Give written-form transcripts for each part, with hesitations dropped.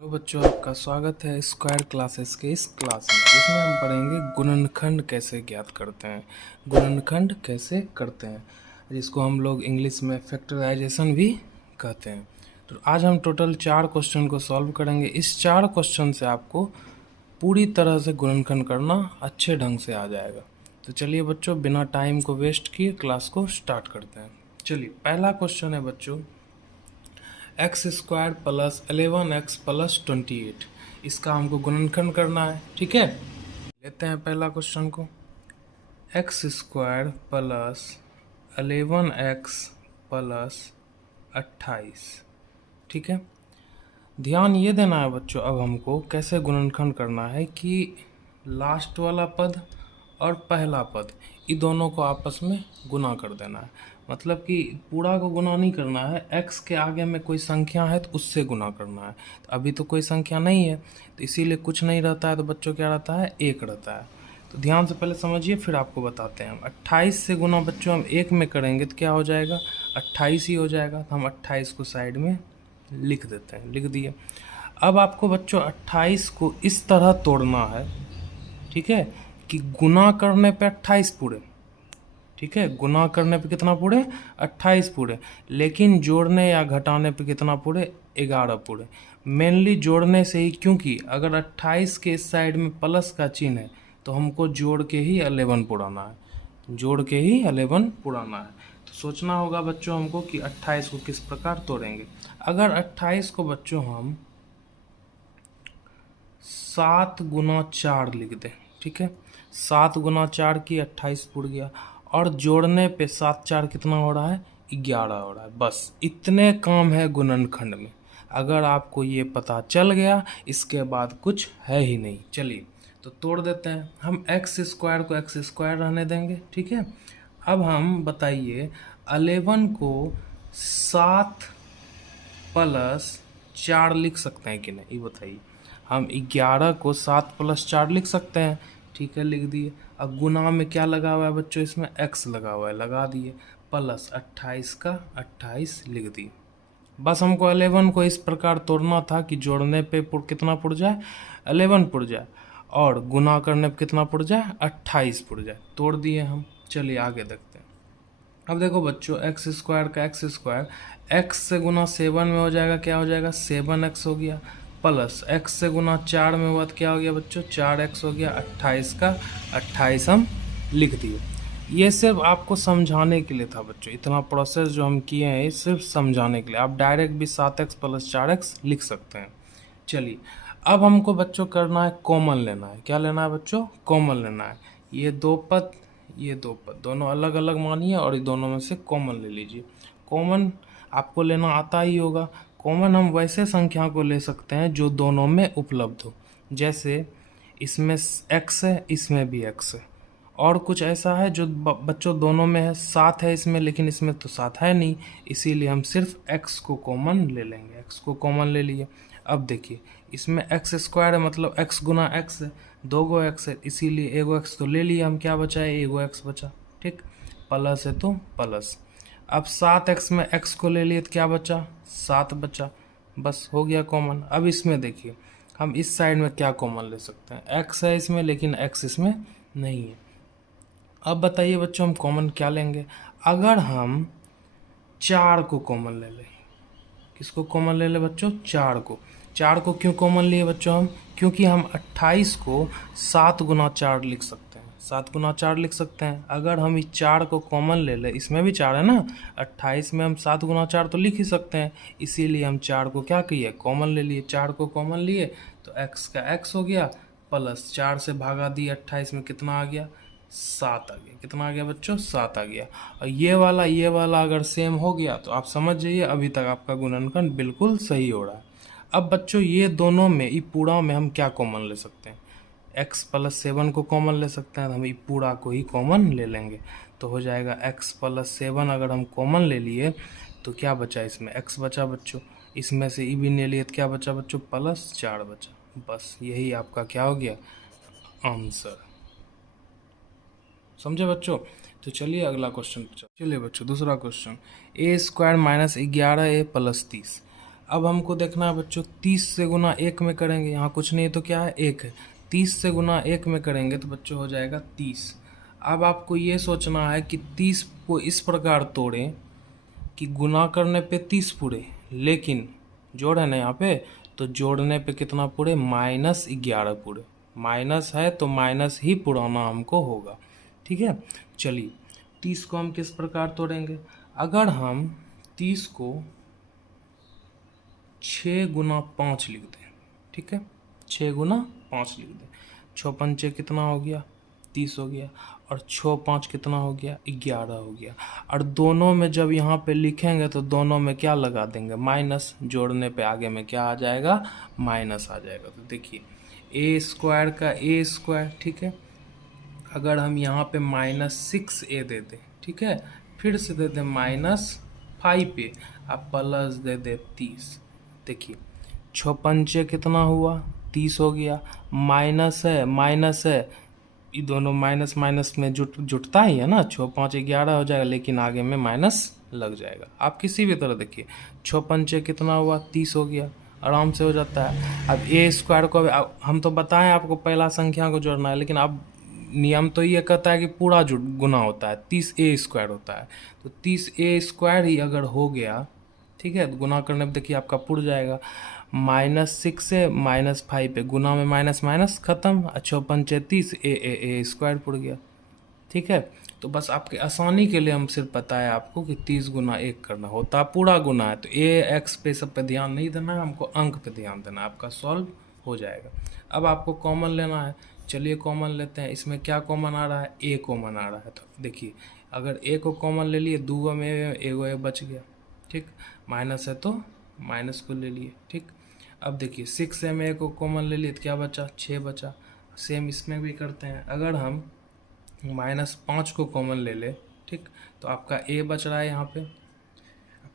Hello बच्चों, आपका स्वागत है स्क्वायर क्लासेस के इस क्लास में, जिसमें हम पढ़ेंगे गुणनखंड कैसे ज्ञात करते हैं। गुणनखंड कैसे करते हैं, जिसको हम लोग इंग्लिश में फैक्टराइजेशन भी कहते हैं। तो आज हम टोटल 4 क्वेश्चन को सॉल्व करेंगे। इस 4 क्वेश्चन से आपको पूरी तरह से गुणनखंड करना अच्छे ढंग से आ जाएगा। तो चलिए बच्चों, बिना टाइम को वेस्ट किए क्लास को स्टार्ट करते हैं। चलिए, पहला क्वेश्चन है बच्चों, x square plus 11x plus 28। इसका हमको गुणनखंड करना है। ठीक है, लेते हैं पहला क्वेश्चन को। X square plus 11x plus 28। ठीक है, ध्यान ये देना है बच्चों, अब हमको कैसे गुणनखंड करना है कि लास्ट वाला पद और पहला पद, ये दोनों को आपस में गुना कर देना है। मतलब कि पूरा को गुना नहीं करना है, x के आगे में कोई संख्या है तो उससे गुना करना है। तो अभी तो कोई संख्या नहीं है, तो इसीलिए कुछ नहीं रहता है, तो बच्चों क्या रहता है, 1 रहता है। तो ध्यान से पहले समझिए, फिर आपको बताते हैं। हम 28 से गुना बच्चों हम 1 में करेंगे तो क्या हो जाएगा, 28 ही हो जाएगा। तो हम 28 को साइड में लिख देते हैं, लिख दिए। अब आपको बच्चों 28 को इस तरह तोड़ना है, ठीक है, कि गुना करने पे 28 पूरे। ठीक है, गुना करने पे कितना पूरे, 28 पूरे। लेकिन जोड़ने या घटाने पे कितना पूरे, 11 पूरे। मेनली जोड़ने से ही, क्योंकि अगर 28 के इस साइड में प्लस का चिन्ह है तो हमको जोड़ के ही 11 पुराना है, जोड़ के ही 11 पुराना है। तो सोचना होगा बच्चों हमको कि 28 को किस प्रकार तोड़ेंगे। अगर 28 को बच्चों हम 7 गुना 4 लिख दें, ठीक है, 7 गुना 4 की 28 पुर गया, और जोड़ने पे 7 4 कितना हो रहा है, 11 हो रहा है। बस इतने काम है गुणनखंड में। अगर आपको ये पता चल गया, इसके बाद कुछ है ही नहीं। चलिए तो तोड़ देते हैं। हम एक्स स्क्वायर को एक्स स्क्वायर रहने देंगे, ठीक है। अब हम बताइए, 11 को 7 प्लस 4 लिख सकते हैं कि नहीं, ये बताइए। हम 11 को 7 प्लस 4 लिख सकते हैं, ठीक है, लिख दिए। अब गुना में क्या लगा हुआ है बच्चों, इसमें x लगा हुआ है, लगा दिए। प्लस 28 का 28 लिख दिए। बस हमको 11 को इस प्रकार तोड़ना था कि जोड़ने पे कितना पुर जाए, 11 पुर जाए, और गुना करने पे कितना पुर जाए, 28 पुर जाए। तोड़ दिए हम। चलिए आगे देखते हैं। अब देखो बच्चों, एक्स स्क्वायर का एक्स स्क्वायर, एक्स से गुना 7 में हो जाएगा, क्या हो जाएगा, 7x हो गया। प्लस एक्स से गुना 4 में हुआ तो क्या हो गया बच्चों, 4x हो गया। 28 का 28 हम लिख दिए। ये सिर्फ आपको समझाने के लिए था बच्चों, इतना प्रोसेस जो हम किए हैं ये सिर्फ समझाने के लिए। आप डायरेक्ट भी 7x प्लस 4x लिख सकते हैं। चलिए, अब हमको बच्चों करना है, कॉमन लेना है। क्या लेना है बच्चों, कॉमन लेना है। ये 2 पद, ये 2 पद दोनों अलग अलग मानिए, और ये दोनों में से कॉमन ले लीजिए। कॉमन आपको लेना आता ही होगा। कॉमन हम वैसे संख्या को ले सकते हैं जो दोनों में उपलब्ध हो। जैसे इसमें x है, इसमें भी x है। और कुछ ऐसा है जो बच्चों दोनों में है, 7 है इसमें, लेकिन इसमें तो 7 है नहीं, इसीलिए हम सिर्फ x को कॉमन ले लेंगे। x को कॉमन ले लिए। अब देखिए, इसमें एक्स स्क्वायर है, मतलब x गुना x है, 2 गो x है, इसीलिए एगो x तो ले लिया हम। क्या बचा है, एगो x बचा, ठीक। प्लस है तो प्लस। अब 7x में x को ले लिए तो क्या बचा, 7 बचा। बस हो गया कॉमन। अब इसमें देखिए, हम इस साइड में क्या कॉमन ले सकते हैं, x है इसमें, लेकिन x इसमें नहीं है। अब बताइए बच्चों, हम कॉमन क्या लेंगे। अगर हम 4 को कॉमन ले लें, किसको कॉमन ले ले बच्चों, 4 को। 4 को क्यों कॉमन लिए बच्चों हम, क्योंकि हम 28 को 7 गुना 4 लिख सकते हैं, 7 गुना 4 लिख सकते हैं। अगर हम इस 4 को कॉमन ले ले, इसमें भी 4 है ना, 28 में हम 7 गुना 4 तो लिख ही सकते हैं, इसीलिए हम 4 को क्या किए, कॉमन ले लिए। 4 को कॉमन लिए तो x का x हो गया, प्लस 4 से भागा दिए 28 में, कितना आ गया, 7 आ गया। कितना आ गया बच्चों, 7 आ गया। और ये वाला अगर सेम हो गया तो आप समझ जाइए अभी तक आपका गुणनखंड बिल्कुल सही हो रहा है। अब बच्चों ये दोनों में, ये पूरा में हम क्या कॉमन ले सकते हैं, x प्लस 7 को कॉमन ले सकते हैं, तो हम ये पूरा को ही कॉमन ले लेंगे। तो हो जाएगा x प्लस 7 अगर हम कॉमन ले लिए तो क्या बचा, इसमें x बचा बच्चों, इसमें से ई भी ले लिए तो क्या बचा बच्चों, प्लस 4 बचा। बस यही आपका क्या हो गया, आंसर। समझे बच्चों। तो चलिए अगला क्वेश्चन चलिए बच्चों, दूसरा क्वेश्चन, ए स्क्वायर माइनस 11 ए प्लस 30। अब हमको देखना है बच्चों 30 से गुना 1 में करेंगे, यहाँ कुछ नहीं है तो क्या है 1 है। 30 से गुना 1 में करेंगे तो बच्चों हो जाएगा 30। अब आपको ये सोचना है कि 30 को इस प्रकार तोड़ें कि गुना करने पे 30 पूरे, लेकिन जोड़ है ना यहाँ पे, तो जोड़ने पे कितना पूरे, -11 पूरे। माइनस है तो माइनस ही पुराना हमको होगा, ठीक है। चलिए 30 को हम किस प्रकार तोड़ेंगे, अगर हम 30 को 6 गुना 5 लिख दें, ठीक है, 6 गुना 5 लिख दें, 6 पंचे कितना हो गया 30 हो गया, और 6 5 कितना हो गया 11 हो गया। और दोनों में जब यहाँ पे लिखेंगे तो दोनों में क्या लगा देंगे, माइनस, जोड़ने पे आगे में क्या आ जाएगा, माइनस आ जाएगा। तो देखिए ए स्क्वायर का ए स्क्वायर, ठीक है, अगर हम यहाँ पे -6a दे दें, ठीक है, फिर से दे दें -5a, अब प्लस दे दे 30। देखिए 6 पंचे कितना हुआ 30 हो गया, माइनस है माइनस है, ये दोनों माइनस माइनस में जुटता ही है ना, 6 5 11 हो जाएगा, लेकिन आगे में माइनस लग जाएगा। आप किसी भी तरह देखिए 6 पंचे कितना हुआ 30 हो गया, आराम से हो जाता है। अब ए स्क्वायर को हम तो बताएं आपको पहला संख्या को जोड़ना है, लेकिन अब नियम तो ये कहता है कि पूरा जुट गुना होता है, 30a स्क्वायर होता है, तो 30a स्क्वायर ही अगर हो गया, ठीक है, तो गुना करने पे देखिए आपका पुर जाएगा, -6 से -5 पे गुना में माइनस माइनस खत्म, 6 पंचे 30, ए स्क्वायर पुर गया, ठीक है। तो बस आपके आसानी के लिए हम सिर्फ बताया आपको कि 30 गुना 1 करना होता है पूरा गुना है, तो एक्स पे सब पे ध्यान नहीं देना है, हमको अंक पे ध्यान देना है, आपका सॉल्व हो जाएगा। अब आपको कॉमन लेना है, चलिए कॉमन लेते हैं। इसमें क्या कॉमन आ रहा है, ए कॉमन आ रहा है, तो देखिए अगर ए को कॉमन ले लिए, 2 में एगो ए बच गया, ठीक, माइनस है तो माइनस को ले लिए, ठीक। अब देखिए 6 में ए को कॉमन ले लिए तो क्या बचा, 6 बचा। सेम इसमें भी करते हैं, अगर हम -5 को कॉमन ले ले, ठीक, तो आपका ए बच रहा है यहाँ पे।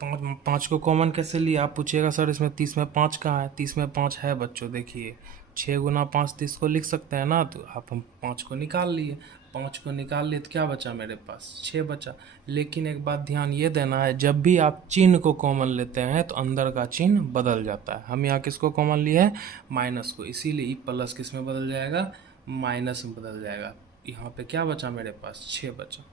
5 को कॉमन कैसे लिए, आप पूछिएगा सर इसमें 30 में 5 कहाँ है, 30 में 5 है बच्चों, देखिए 6 गुना 5 30 को लिख सकते हैं ना, तो आप हम 5 को निकाल लिए, 5 को निकाल लिए तो क्या बचा मेरे पास, 6 बचा। लेकिन एक बात ध्यान ये देना है, जब भी आप चिन्ह को कॉमन लेते हैं तो अंदर का चिन्ह बदल जाता है। हम यहाँ किसको कॉमन लिए हैं, माइनस को, इसीलिए ई प्लस किस में बदल जाएगा, माइनस में बदल जाएगा। यहाँ पे क्या बचा मेरे पास, 6 बचा।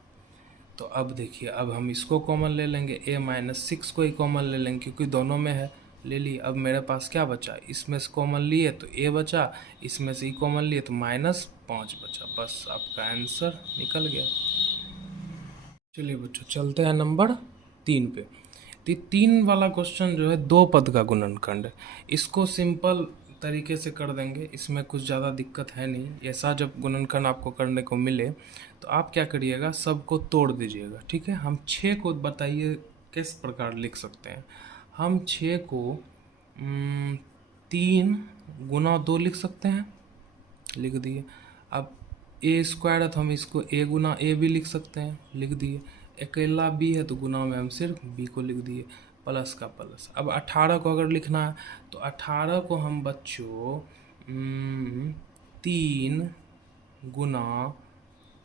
तो अब देखिए अब हम इसको कॉमन ले लेंगे, a-6 को ही कॉमन ले लेंगे क्योंकि दोनों में है, ले लिए। अब मेरे पास क्या बचा, इसमें से कॉमन लिए तो a बचा, इसमें से ही कॉमन लिए तो -5 बचा, बस आपका आंसर निकल गया। चलिए बच्चों चलते हैं नंबर 3 पे। तो 3 वाला क्वेश्चन जो है 2 पद का गुणनखंड है, इसको सिंपल तरीके से कर देंगे, इसमें कुछ ज़्यादा दिक्कत है नहीं। ऐसा जब गुणनखंड आपको करने को मिले तो आप क्या करिएगा, सबको तोड़ दीजिएगा, ठीक है। हम 6 को बताइए किस प्रकार लिख सकते हैं। हम 6 को 3 गुना 2 लिख सकते हैं, लिख दिए। अब ए स्क्वायर है तो हम इसको ए गुना ए भी लिख सकते हैं, लिख दिए। अकेला बी है तो गुना में हम सिर्फ बी को लिख दिए, प्लस का प्लस। अब 18 को अगर लिखना है तो 18 को हम बच्चों 3 गुना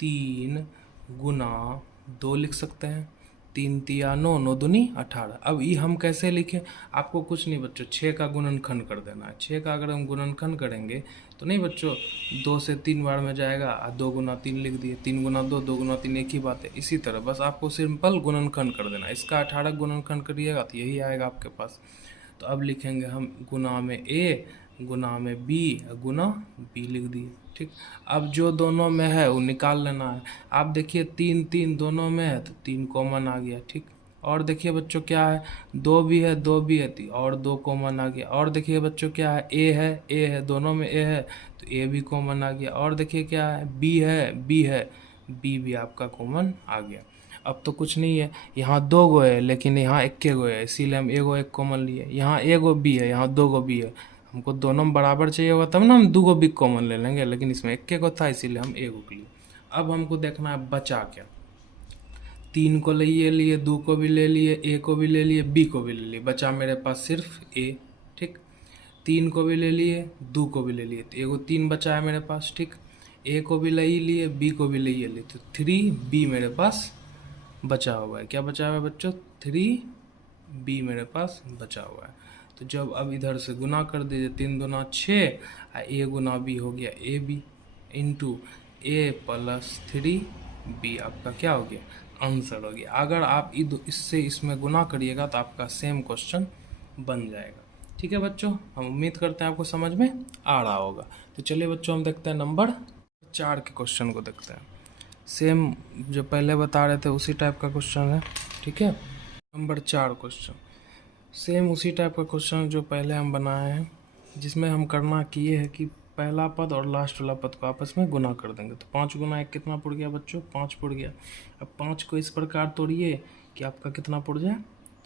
3 गुना 2 लिख सकते हैं, 3 तिया 9, 9 दूनी 18। अब ये हम कैसे लिखें, आपको कुछ नहीं बच्चों, 6 का गुणनखंड कर देना है। 6 का अगर हम गुणनखंड करेंगे तो नहीं बच्चों 2 से 3 बार में जाएगा, 2 गुना 3 लिख दिए, 3 गुना 2, 2 गुना 3 एक ही बात है। इसी तरह बस आपको सिंपल गुणनखंड कर देना है, इसका 18 गुणनखंड करिएगा तो यही आएगा आपके पास। तो अब लिखेंगे हम गुना में ए, गुना में बी, गुना बी लिख दिए, ठीक। अब जो दोनों में है वो निकाल लेना है। आप देखिए 3 3 दोनों में है तो 3 कॉमन आ गया, ठीक। और देखिए बच्चों क्या है, 2 भी है 2 भी है तो और 2 कॉमन आ गया। और देखिए बच्चों क्या है, ए है दोनों में ए है तो ए भी कॉमन आ गया। और देखिए क्या है, बी है बी भी आपका कॉमन आ गया। अब तो कुछ नहीं है, यहाँ 2 गो है लेकिन यहाँ 1 गो है, इसीलिए हम एगो 1 कॉमन लिए। यहाँ एगो बी है, यहाँ 2 गो बी है, हमको दोनों बराबर चाहिए होगा तब ना हम 2 गो बी कॉमन ले लेंगे, लेकिन इसमें 1 गो था इसीलिए हम एगो के लिए। अब हमको देखना है बचा क्या, 3 को लिए 2 को भी ले लिए, ए को भी ले लिए, बी को भी ले लिए, बचा मेरे पास सिर्फ ए, ठीक। 3 को भी ले लिए, 2 को भी ले लिए, तो एगो 3 बचा है मेरे पास, ठीक। ए को भी ले लिए, बी को भी ले लिए, तो 3 बी मेरे पास बचा हुआ है। क्या बचा हुआ है बच्चों, 3 बी मेरे पास बचा हुआ है। तो जब अब इधर से गुना कर दीजिए, 3 दूना 6, ए गुना बी हो गया A B into A plus 3b, आपका क्या हो गया आंसर हो गया। अगर आप इससे इसमें गुना करिएगा तो आपका सेम क्वेश्चन बन जाएगा। ठीक है बच्चों, हम उम्मीद करते हैं आपको समझ में आ रहा होगा। तो चलिए बच्चों हम देखते हैं नंबर 4 के क्वेश्चन को देखते हैं। सेम जो पहले बता रहे थे उसी टाइप का क्वेश्चन है। ठीक है, नंबर 4 क्वेश्चन सेम उसी टाइप का क्वेश्चन जो पहले हम बनाए हैं, जिसमें हम करना कि ये है कि पहला पद और लास्ट वाला पद को आपस में गुना कर देंगे। तो 5 गुना 1 कितना पड़ गया बच्चों, 5 पड़ गया। अब 5 को इस प्रकार तोड़िए कि आपका कितना पड़ जाए,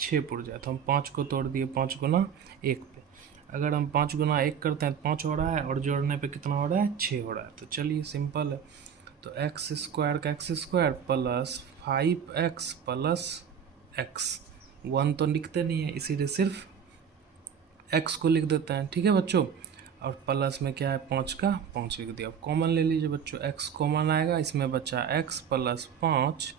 6 पड़ जाए। तो हम 5 को तोड़ दिए 5 गुना 1 पे। अगर हम 5 गुना 1 करते हैं तो 5 हो रहा है, और जोड़ने पे कितना हो रहा है, 6 हो रहा है। तो चलिए सिंपल है। तो एक्स स्क्वायर का x square plus 5x plus x, 1 तो लिखते नहीं है इसीलिए सिर्फ x को लिख देते हैं। ठीक है बच्चों, और प्लस में क्या है 5 का 5 लिख दिया। अब कॉमन ले लीजिए बच्चों, x कॉमन आएगा, इसमें बचा x प्लस 5,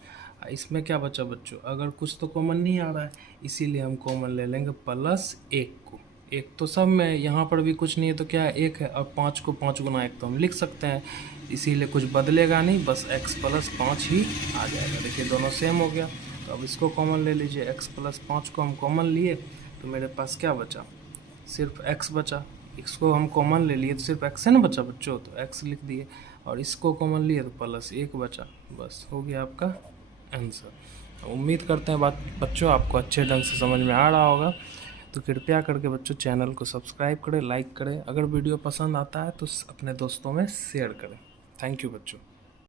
इसमें क्या बचा बच्चों, अगर कुछ तो कॉमन नहीं आ रहा है इसीलिए हम कॉमन ले लेंगे प्लस 1 को। 1 तो सब में, यहाँ पर भी कुछ नहीं है तो क्या है 1 है। अब 5 को 5 गुना 1 तो हम लिख सकते हैं, इसीलिए कुछ बदलेगा नहीं, बस x प्लस 5 ही आ जाएगा। देखिए दोनों सेम हो गया। तो अब इसको कॉमन ले लीजिए, x प्लस 5 को हम कॉमन लिए तो मेरे पास क्या बचा, सिर्फ x बचा। इसको हम कॉमन ले लिए तो सिर्फ x है ना बचा बच्चों, तो x लिख दिए, और इसको कॉमन लिए तो प्लस 1 बचा। बस हो गया आपका आंसर। उम्मीद करते हैं बच्चों आपको अच्छे ढंग से समझ में आ रहा होगा। तो कृपया करके बच्चों चैनल को सब्सक्राइब करें, लाइक करें, अगर वीडियो पसंद आता है तो अपने दोस्तों में शेयर करें। थैंक यू बच्चों।